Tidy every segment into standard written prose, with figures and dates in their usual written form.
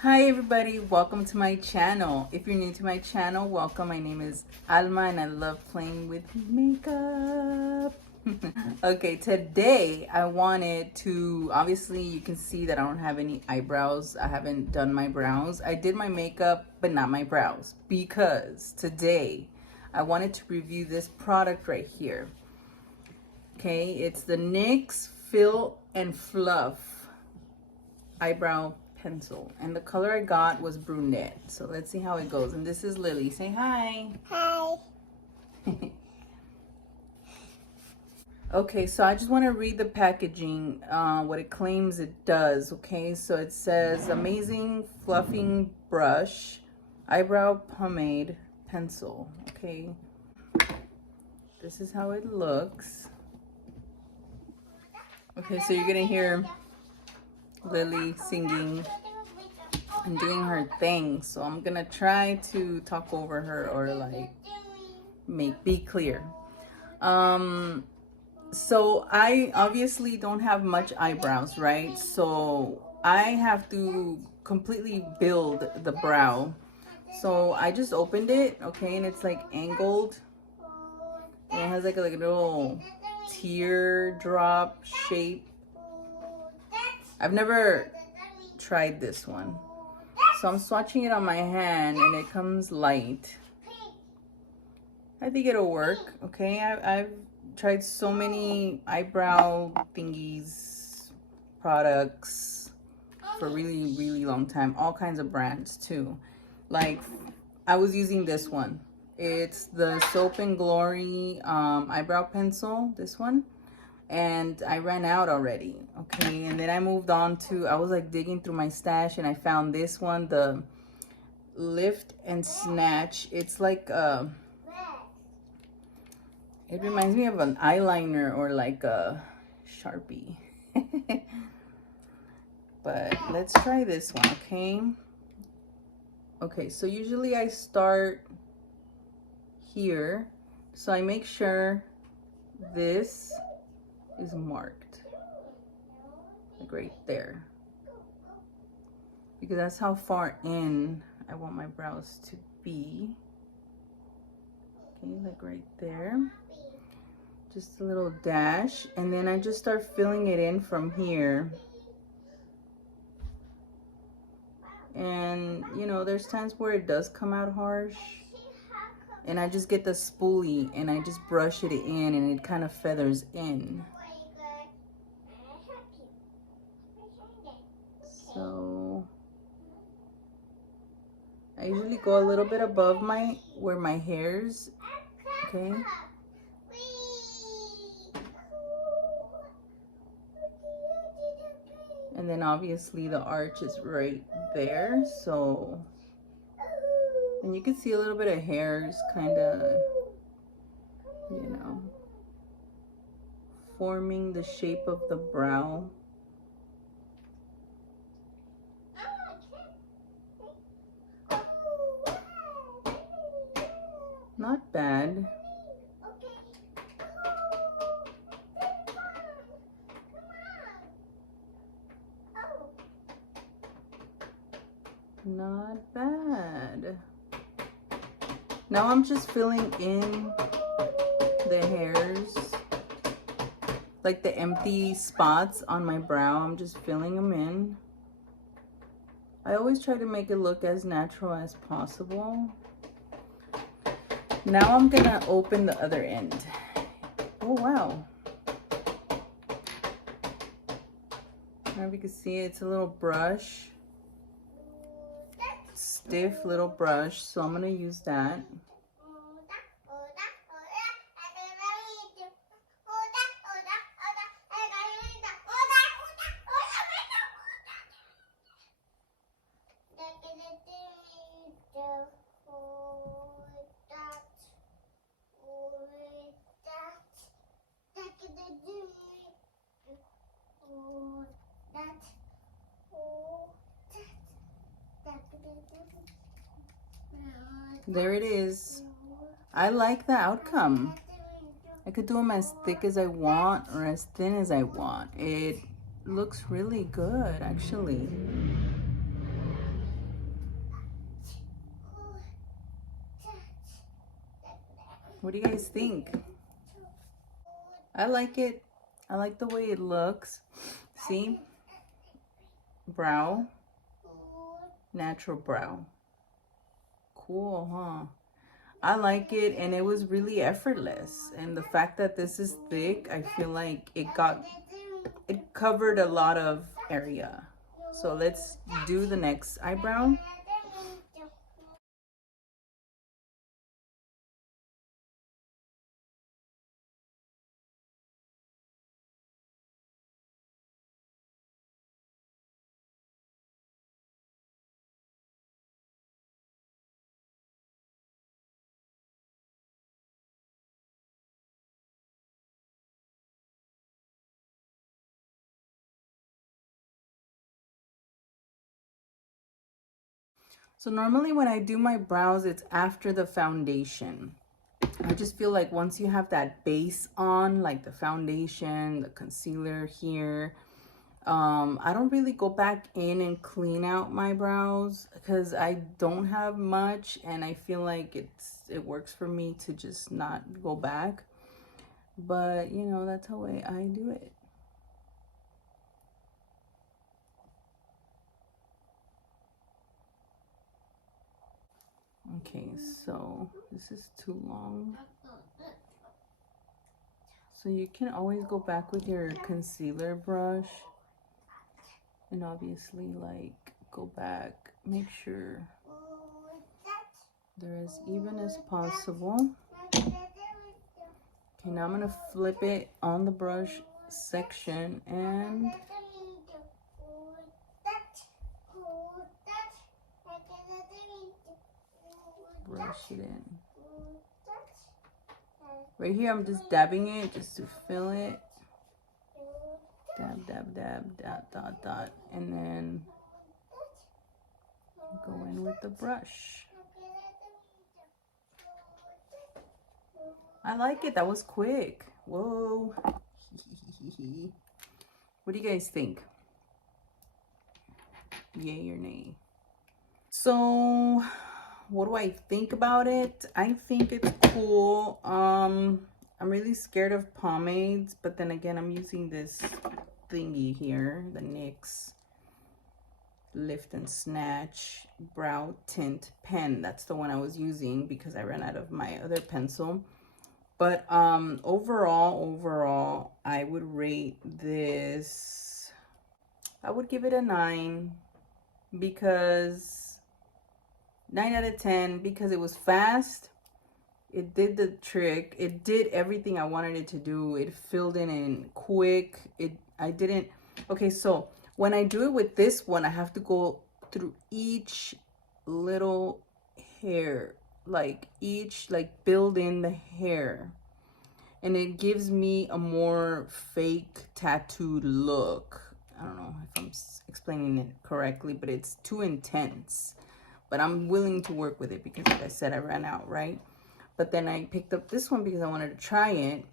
Hi everybody, welcome to my channel. If you're new to my channel, welcome. My name is Alma and I love playing with makeup. Okay, today I wanted to, obviously you can see that I don't have any eyebrows. I haven't done my brows. I did my makeup, but not my brows, because today I wanted to review this product right here. Okay, it's the NYX Fill and Fluff eyebrow pencil, and the color I got was brunette. So let's see how it goes. And this is Lily. Say hi. Hi. Okay, so I just want to read the packaging, what it claims it does. Okay, so it says amazing fluffing brush eyebrow pomade pencil. Okay, this is how it looks. Okay, so you're gonna hear Lily singing and doing her thing, so I'm gonna try to talk over her or like be clear. So I obviously don't have much eyebrows, right? So I have to completely build the brow. So I just opened it, okay, and it's like angled, and it has like a little teardrop shape. I've never tried this one, so I'm swatching it on my hand and it comes light. I think it'll work. Okay, I've tried so many eyebrow thingies, products for a really long time, all kinds of brands too. Like I was using this one, it's the Soap and Glory eyebrow pencil, this one, and I ran out already. Okay, and then I moved on to, I was like digging through my stash and I found this one, the Lift and Snatch. It's like it reminds me of an eyeliner or like a Sharpie. But let's try this one. Okay, so usually I start here, so I make sure this is marked like right there, because that's how far in I want my brows to be. Okay, like right there, just a little dash, and then I just start filling it in from here. And you know, there's times where it does come out harsh, and I just get the spoolie and I just brush it in and it kind of feathers in. So I usually go a little bit above where my hairs, okay? And then obviously the arch is right there, so, and you can see a little bit of hairs kind of, you know, forming the shape of the brow. Not bad. Not bad. Now I'm just filling in the hairs, like the empty spots on my brow. I'm just filling them in. I always try to make it look as natural as possible. Now I'm gonna open the other end. Oh wow. Now you can see it's a little brush. Stiff little brush, so I'm gonna use that. There it is. I like the outcome. I could do them as thick as I want or as thin as I want. It looks really good, actually. What do you guys think? I like it. I like the way it looks. See? Brow. Natural brow. Cool, huh? I like it, and it was really effortless. And the fact that this is thick, I feel like it covered a lot of area. So let's do the next eyebrow. So normally when I do my brows, it's after the foundation. I just feel like once you have that base on, like the foundation, the concealer here, I don't really go back in and clean out my brows because I don't have much, and I feel like it works for me to just not go back. But you know, that's how I do it. Okay, so this is too long. So you can always go back with your concealer brush and obviously like go back, make sure they're as even as possible. Okay, now I'm gonna flip it on the brush section and brush it in. Right here, I'm just dabbing it just to fill it. Dab, dab, dab, dot, dot, dot, and then go in with the brush. I like it. That was quick. Whoa. What do you guys think? Yay or nay? So, what do I think about it? I think it's cool. I'm really scared of pomades, but then again, I'm using this thingy here, the NYX Lift and Snatch Brow Tint Pen. That's the one I was using because I ran out of my other pencil. But overall, I would rate this, I would give it a 9 because 9 out of 10 because it was fast. It did the trick. It did everything I wanted it to do. It filled in quick. Okay, so when I do it with this one, I have to go through each little hair, like build in the hair. And it gives me a more fake tattooed look. I don't know if I'm explaining it correctly, but it's too intense. But I'm willing to work with it because, like I said, I ran out, right? But then I picked up this one because I wanted to try it.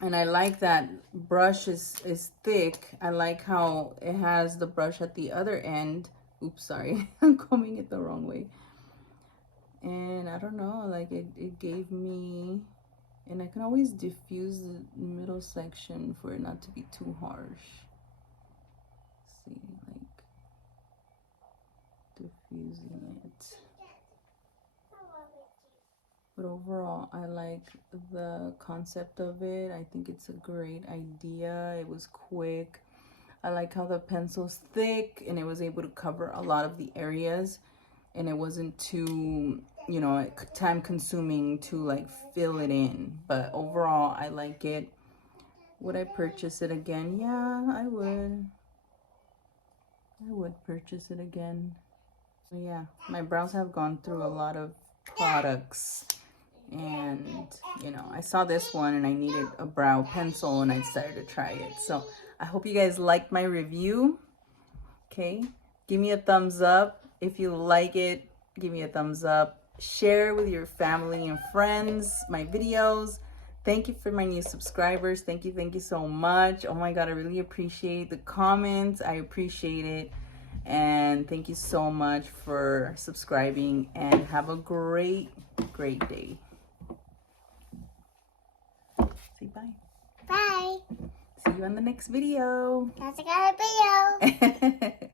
And I like that brush is thick. I like how it has the brush at the other end. Oops, sorry. I'm combing it the wrong way. And I don't know, like it gave me, and I can always diffuse the middle section for it not to be too harsh. See, like diffusing it. But overall, I like the concept of it. I think it's a great idea. It was quick. I like how the pencil's thick and it was able to cover a lot of the areas, and it wasn't too, you know, time consuming to like fill it in. But overall, I like it. Would I purchase it again? Yeah, I would. I would purchase it again. So yeah, my brows have gone through a lot of products, and you know, I saw this one and I needed a brow pencil and I decided to try it. So I hope you guys liked my review. Okay, give me a thumbs up if you like it. Give me a thumbs up. Share with your family and friends my videos. Thank you for my new subscribers. Thank you so much. Oh my god, I really appreciate the comments. I appreciate it. And thank you so much for subscribing, and have a great day. Say bye. Bye. See you on the next video. That's a good video.